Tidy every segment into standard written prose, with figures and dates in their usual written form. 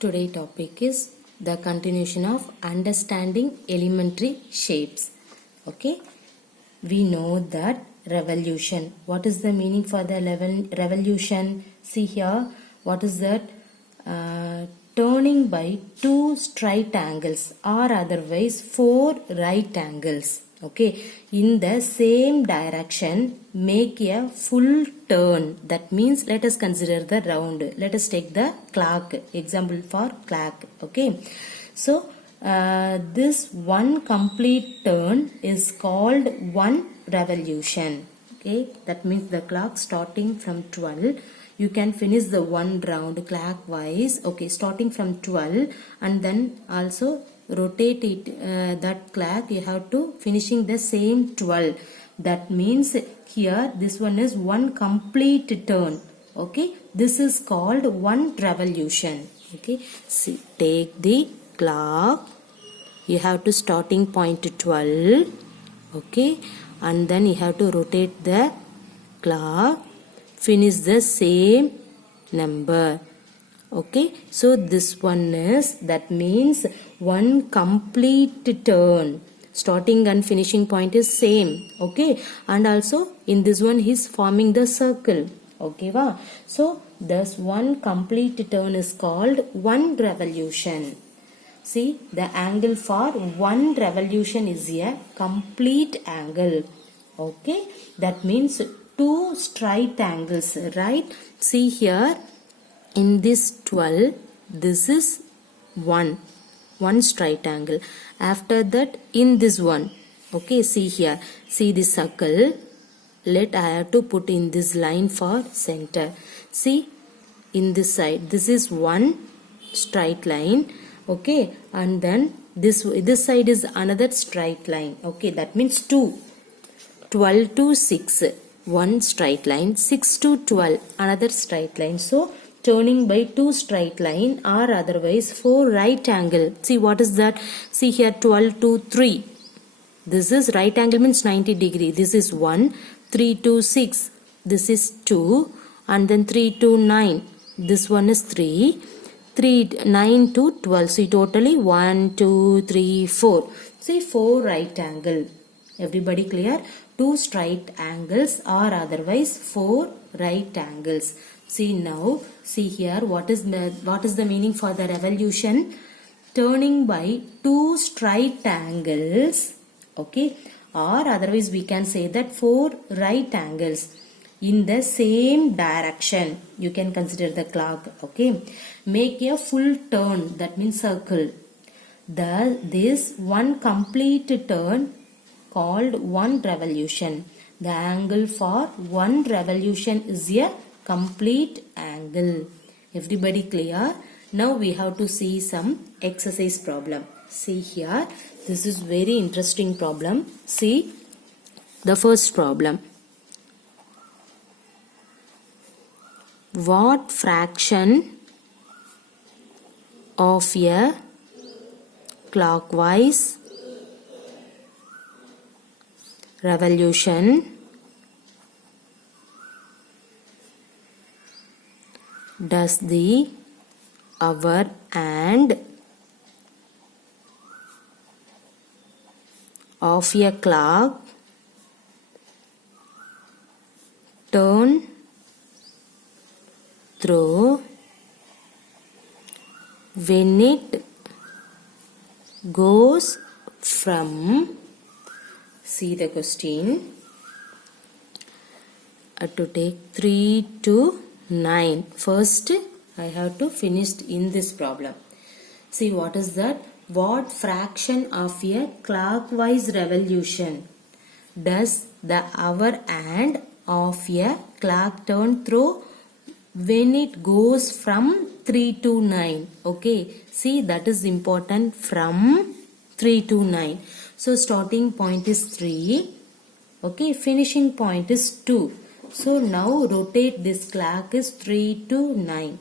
Today topic is the continuation of understanding elementary shapes. Okay, we know that revolution. What is the meaning for the revolution? See here, what is that? Turning by two straight angles or otherwise four right angles. Okay, in the same direction make a full turn. That means let us consider the round. Let us take the clock, example for clock. Okay, so this one complete turn is called one revolution. Okay, that means the clock starting from 12, you can finish the one round clockwise. Okay, starting from 12 and then also rotate it, that clock you have to finishing the same 12. That means here this one is one complete turn. Okay, this is called one revolution. Okay, see, take the clock, you have to starting point 12. Okay, and then you have to rotate the clock, finish the same number. Okay, so this one is, that means one complete turn, starting and finishing point is same. Okay, and also in this one he is forming the circle. Okay, wow. So this one complete turn is called one revolution. See, the angle for one revolution is a complete angle. Okay, that means two straight angles, right? See here, in this 12, this is one straight angle. After that, in this one, okay, see here, see this circle. Let I have to put in this line for center. See, in this side, this is one straight line. Okay, and then this side is another straight line. Okay, that means 2. 12 to 6, one straight line. 6 to 12, another straight line. So turning by two straight line or otherwise four right angle. See, what is that? See here, 12 to 3. This is right angle, means 90 degree. This is 1. 3 to 6. This is 2. And then 3 to 9. This one is 3. 9 to 12. See, totally 1, 2, 3, 4. See, 4 right angle. Everybody clear? Two straight angles or otherwise four right angles. See now, see here, what is the meaning for the revolution? Turning by two straight angles, okay, or otherwise we can say that four right angles in the same direction. You can consider the clock. Okay, make a full turn, that means circle. This one complete turn called one revolution. The angle for one revolution is a complete angle. Everybody clear? Now we have to see some exercise problem. See here, this is very interesting problem. See the first problem. What fraction of a clockwise revolution does the hour hand of a clock turn through when it goes from, see the question, to take 3 to 9. First, I have to finish in this problem. See, what is that? What fraction of a clockwise revolution does the hour hand of a clock turn through when it goes from 3 to 9? Okay, see, that is important, from 3 to 9. So starting point is 3. Okay, finishing point is 2. So now rotate this clock is 3 to 9.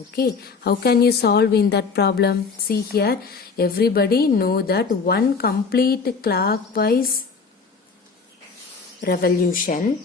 Okay, how can you solve in that problem? See here, everybody know that one complete clockwise revolution,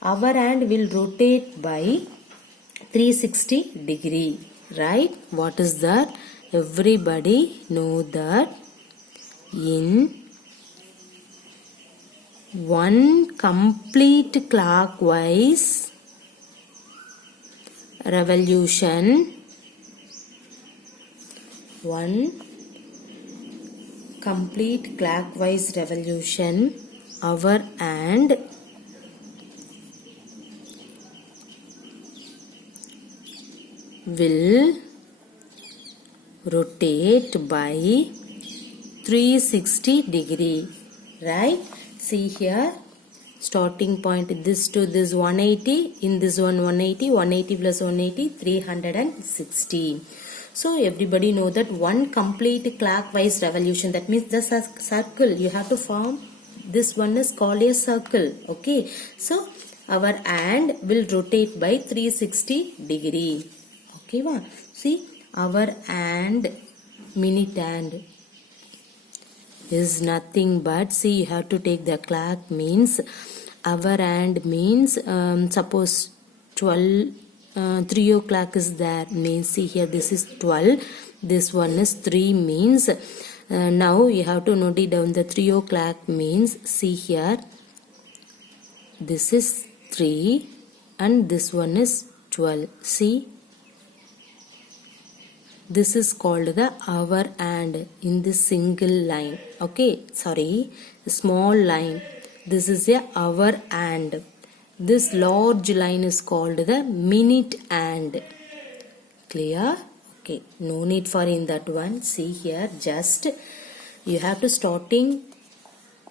our hand will rotate by 360 degree. right? What is that? Everybody know that in one complete clockwise revolution, one complete clockwise revolution, our hand will rotate by 360 degree, right? See here, starting point this to this 180, in this one 180, 180 plus 180, 360. So everybody know that one complete clockwise revolution, that means the circle you have to form, this one is called a circle, okay? So our hand will rotate by 360 degree, okay? See, our hand, minute hand is nothing but, see, you have to take the clock, means our hand means suppose 12 3 o'clock is there, means see here this is 12, this one is 3, means now you have to note it down. The 3 o'clock means, see here, this is 3 and this one is 12. See, this is called the hour hand in this single line, okay? Sorry, small line. This is a hour hand. This large line is called the minute hand. Clear? Okay, no need for in that one. See here, just you have to starting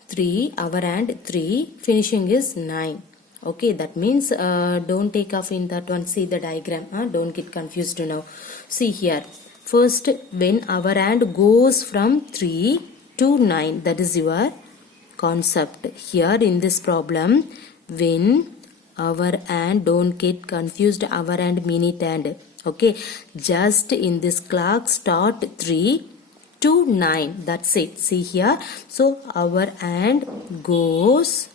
3, hour hand 3, finishing is 9. Okay, that means don't take off in that one. See the diagram, don't get confused now. See here, first when our hand goes from 3 to 9, that is your concept. Here in this problem, when our hand, don't get confused, our hand, minute hand, okay? Just in this clock start 3 to 9, that's it. See here, so our hand goes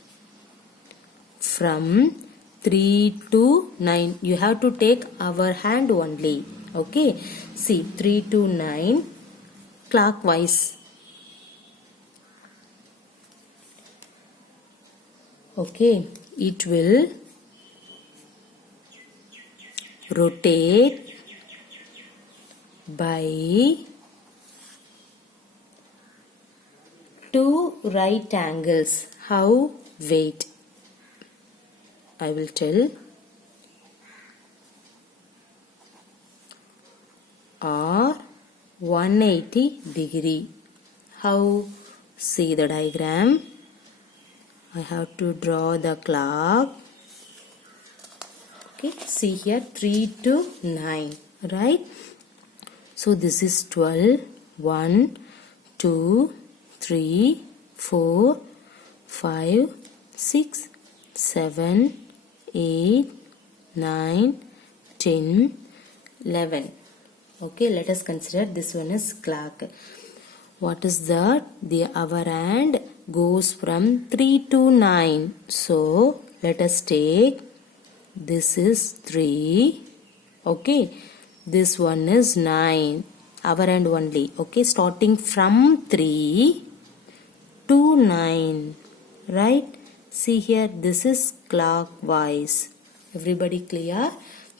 from 3 to 9. You have to take our hand only, okay? See, 3 to 9 clockwise, okay? It will rotate by 2 right angles. How? Wait, I will tell. Or 180 degree. How? See the diagram. I have to draw the clock. Okay, see here 3 to 9, right? So this is 12, 1, 2, 3, 4, 5, 6, 7, 8, 9, 10, 11. Okay, let us consider this one is clock. What is that? The hour hand goes from 3 to 9. So let us take, this is 3, okay? This one is 9, hour hand only, okay? Starting from 3 to 9, right? See here, this is clockwise. Everybody clear?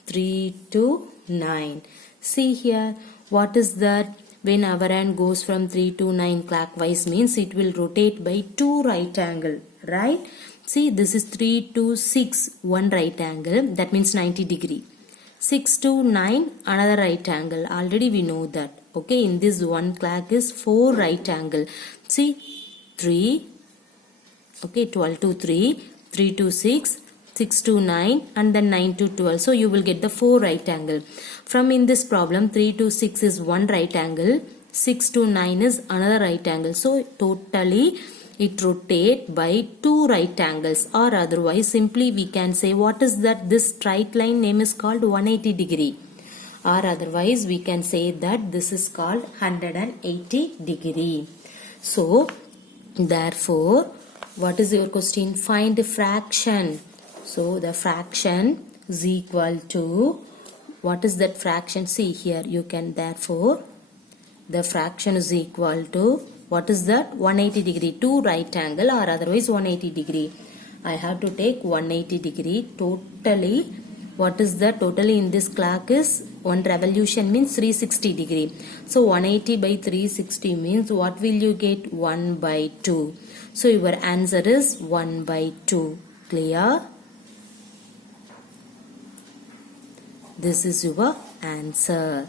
3 to 9. See here, what is that? When our hand goes from 3 to 9 clockwise, means it will rotate by 2 right angle, right? See, this is 3 to 6, one right angle, that means 90 degree. 6 to 9, another right angle. Already we know that. Okay, in this one clock is 4 right angle. See, 3, okay, 12 to 3, 3 to 6, 6 to 9 and then 9 to 12. So you will get the 4 right angle. From in this problem, 3 to 6 is one right angle, 6 to 9 is another right angle. So totally it rotate by 2 right angles, or otherwise simply we can say, what is that? This straight line name is called 180 degree, or otherwise we can say that this is called 180 degree. So therefore, what is your question? Find the fraction. So the fraction is equal to what is that fraction? See here, you can therefore the fraction is equal to, what is that? 180 degree, 2 right angle or otherwise 180 degree. I have to take 180 degree totally. What is the totally in this clock is, one revolution means 360 degree. So 180 by 360 means what will you get? 1 by 2. So your answer is 1 by 2. Clear? This is your answer.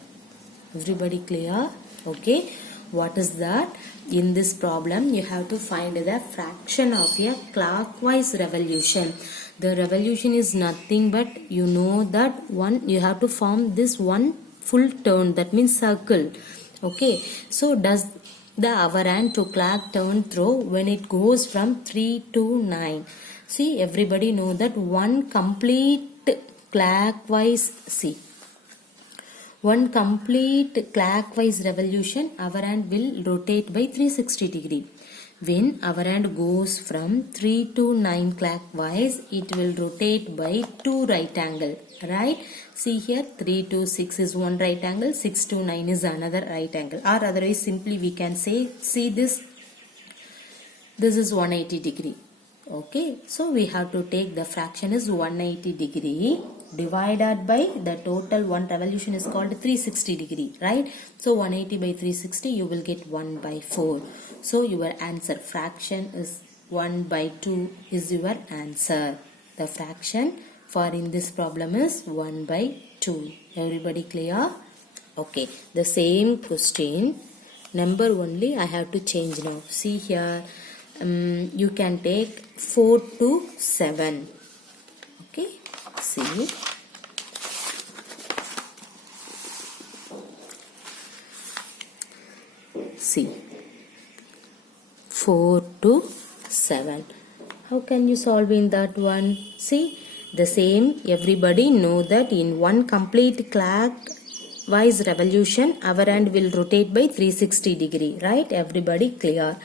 Everybody clear? Okay. What is that? In this problem, you have to find the fraction of a clockwise revolution. The revolution is nothing but, you know that one, you have to form this one full turn, that means circle. Okay. So does the hour hand to clock turn through when it goes from 3 to 9. See, everybody know that one complete clockwise, see, one complete clockwise revolution, our hand will rotate by 360 degree. When our hand goes from 3 to 9 clockwise, it will rotate by 2 right angle, right? See here, 3 to 6 is one right angle, 6 to 9 is another right angle, or otherwise simply we can say, see this is 180 degree. Okay, so we have to take the fraction is 180 degree divided by the total one revolution is called 360 degree, right? So 180 by 360 you will get 1 by 4. So your answer fraction is 1 by 2 is your answer. The fraction for in this problem is 1 by 2. Everybody clear? Okay, the same question, number only I have to change now. See here, you can take 4 to 7. Okay, see. See, 4 to 7. How can you solve in that one? See, the same, everybody know that in one complete clockwise revolution, our hand will rotate by 360 degree, right? Everybody clear?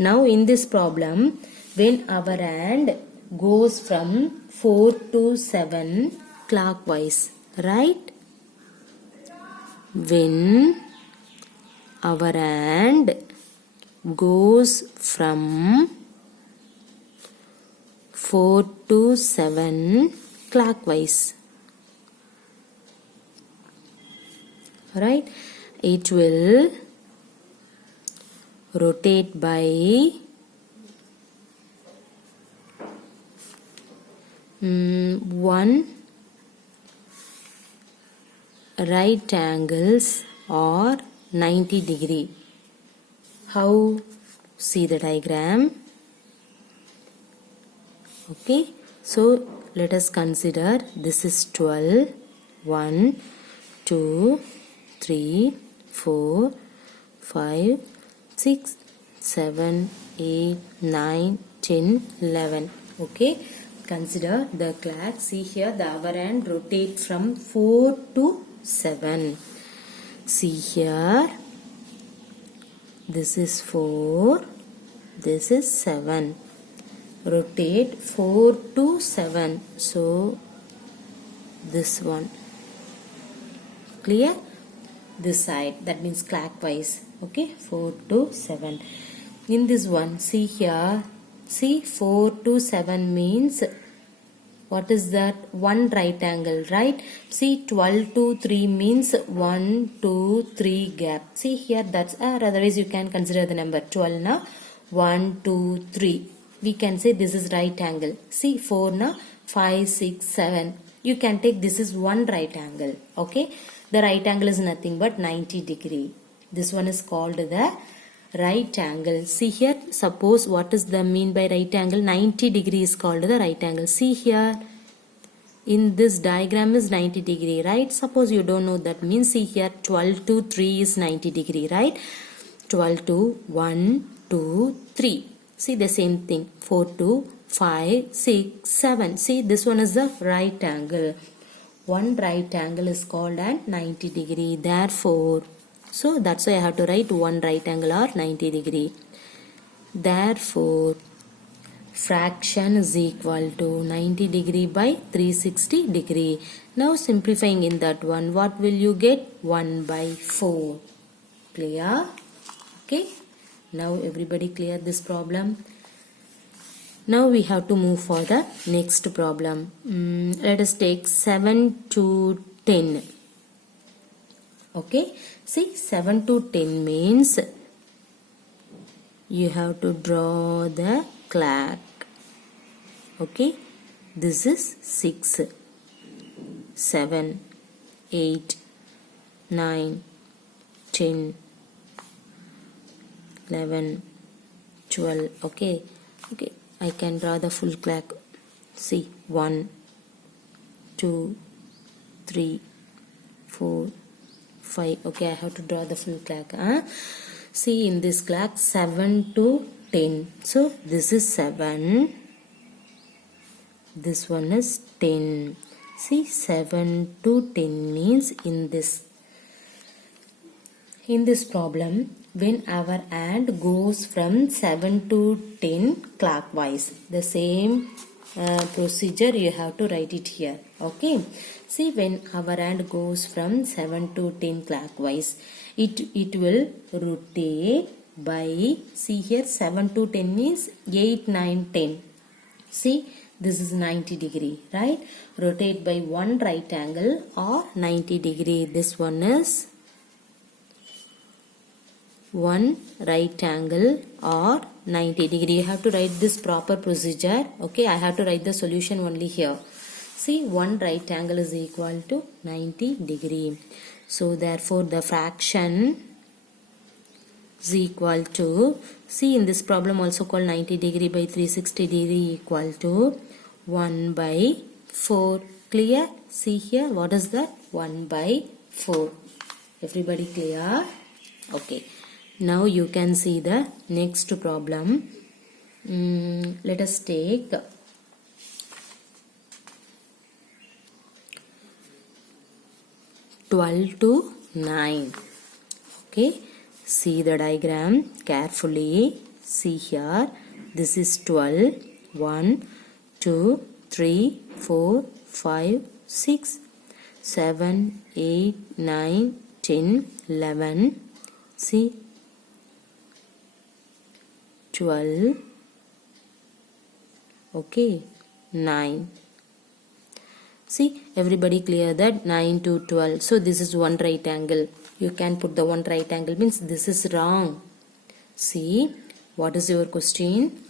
Now in this problem, when our hand goes from 4 to 7 clockwise, right? When our hand goes from 4 to 7 clockwise, right? It will rotate by one right angles or 90 degree. How? See the diagram. Okay, so let us consider this is 12. 1, 2, 3, 4, 5, 6, 7, 8, 9, 10, 11. Okay, consider the clock. See here, the hour hand rotate from 4 to 7. See here, this is 4, this is 7. Rotate 4 to 7. So, this one. Clear? This side, that means clockwise. Okay, 4 to 7. In this one, see here, see 4 to 7 means, what is that? One right angle, right? See 12 to 3 means 1, 2, 3 gap. See here, that's otherwise you can consider the number 12 now. 1, 2, 3. We can say this is right angle. See 4 now, 5, 6, 7. You can take this is one right angle. Okay. The right angle is nothing but 90 degree. This one is called the right angle. See here, suppose what is the mean by right angle? 90 degree is called the right angle. See here, in this diagram is 90 degree, right? Suppose you don't know that means, see here 12 to 3 is 90 degree, right? 12 to 1, 2, 3. See the same thing. 4 to 5, 6, 7. See this one is the right angle. One right angle is called at 90 degree. Therefore, so that's why I have to write one right angle or 90 degree. Therefore, fraction is equal to 90 degree by 360 degree. Now simplifying in that one, what will you get? 1 by 4. Clear? Okay. Now everybody clear this problem? Now we have to move for the next problem. Let us take 7 to 10. Okay. See, 7 to 10 means you have to draw the clock. Okay. This is 6, 7, 8, 9, 10, 11, 12. Okay. Okay. I can draw the full clock. See, 1, 2, 3, 4, 5. Okay, I have to draw the full clock. See, in this clock, 7 to 10. So, this is 7. This one is 10. See, 7 to 10 means in this problem, when our hand goes from 7 to 10 clockwise, the same procedure you have to write it here. Okay. See, when our hand goes from 7 to 10 clockwise, it will rotate by, see here, 7 to 10 means 8, 9, 10. See, this is 90 degree, right? Rotate by one right angle or 90 degree. This one is one right angle or 90 degree. You have to write this proper procedure. Okay, I have to write the solution only here. See, one right angle is equal to 90 degree. So therefore the fraction is equal to, see, in this problem also called 90 degree by 360 degree equal to 1 by 4. Clear? See here, what is that? 1 by 4. Everybody clear? Okay. Now you can see the next problem. Let us take (12 to 9). Okay, see the diagram carefully. See here, this is 12. 1, 2, 3, 4, 5, 6, 7, 8, 9, 10, 11. See, 12, okay, 9. See, everybody clear that 9 to 12. So this is one right angle. You can put the one right angle means this is wrong. See, what is your question?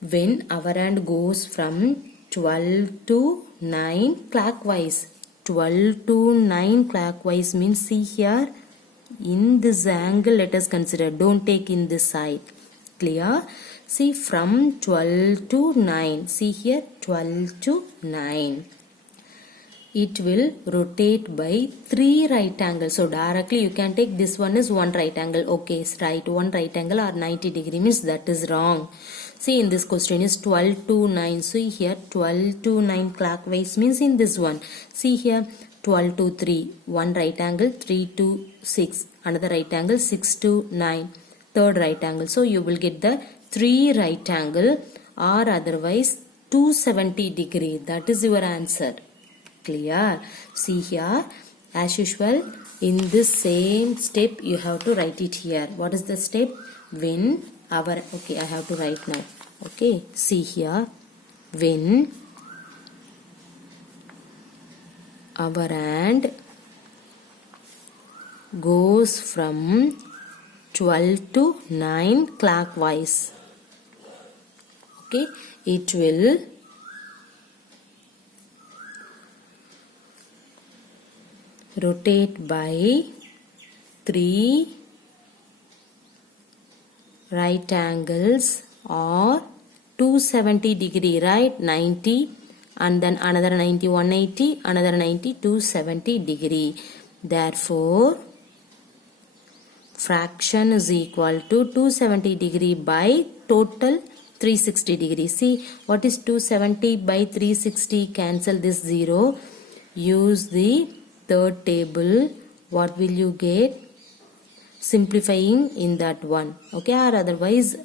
When our hand goes from 12 to 9 clockwise. 12 to 9 clockwise means, see here, in this angle let us consider. Don't take in this side. Clear? See, from 12 to 9. See here, 12 to 9. It will rotate by 3 right angles. So directly you can take this one is one right angle. Okay, it's right. One right angle or 90 degree means that is wrong. See, in this question is 12 to 9. See here, 12 to 9 clockwise means in this one. See here, 12 to 3. One right angle, 3 to 6. Another right angle, 6 to 9. Third right angle. So you will get the 3 right angle or otherwise 270 degree. That is your answer. Clear? See here, as usual, in this same step you have to write it here. What is the step? When our, okay, I have to write now. Okay, see here, when our hand goes from 12 to 9 clockwise. Okay, it will rotate by 3 right angles or 270 degree, right? 90 and then another 90, 180, another 90, 270 degree. Therefore, fraction is equal to 270 degree by total 360 degree. See, what is 270 by 360? Cancel this 0. Use the third table. What will you get? Simplifying in that one. Okay, or otherwise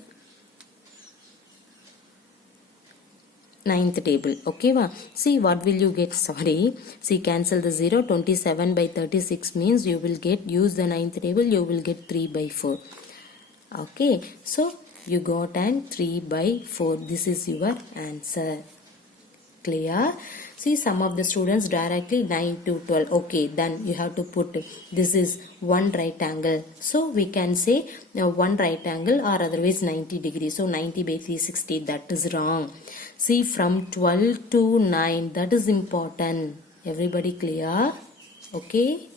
ninth table. Okay va? See what will you get? Sorry, see cancel the 0. 27 by 36 means you will get, use the ninth table, you will get 3 by 4. Okay, so you got an 3 by 4. This is your answer. Clear? See, some of the students directly 9 to 12. Okay, then you have to put, this is one right angle, so we can say one right angle, or otherwise 90 degrees. So 90 by 360, that is wrong. See, from 12 to 9, that is important. Everybody clear? Okay.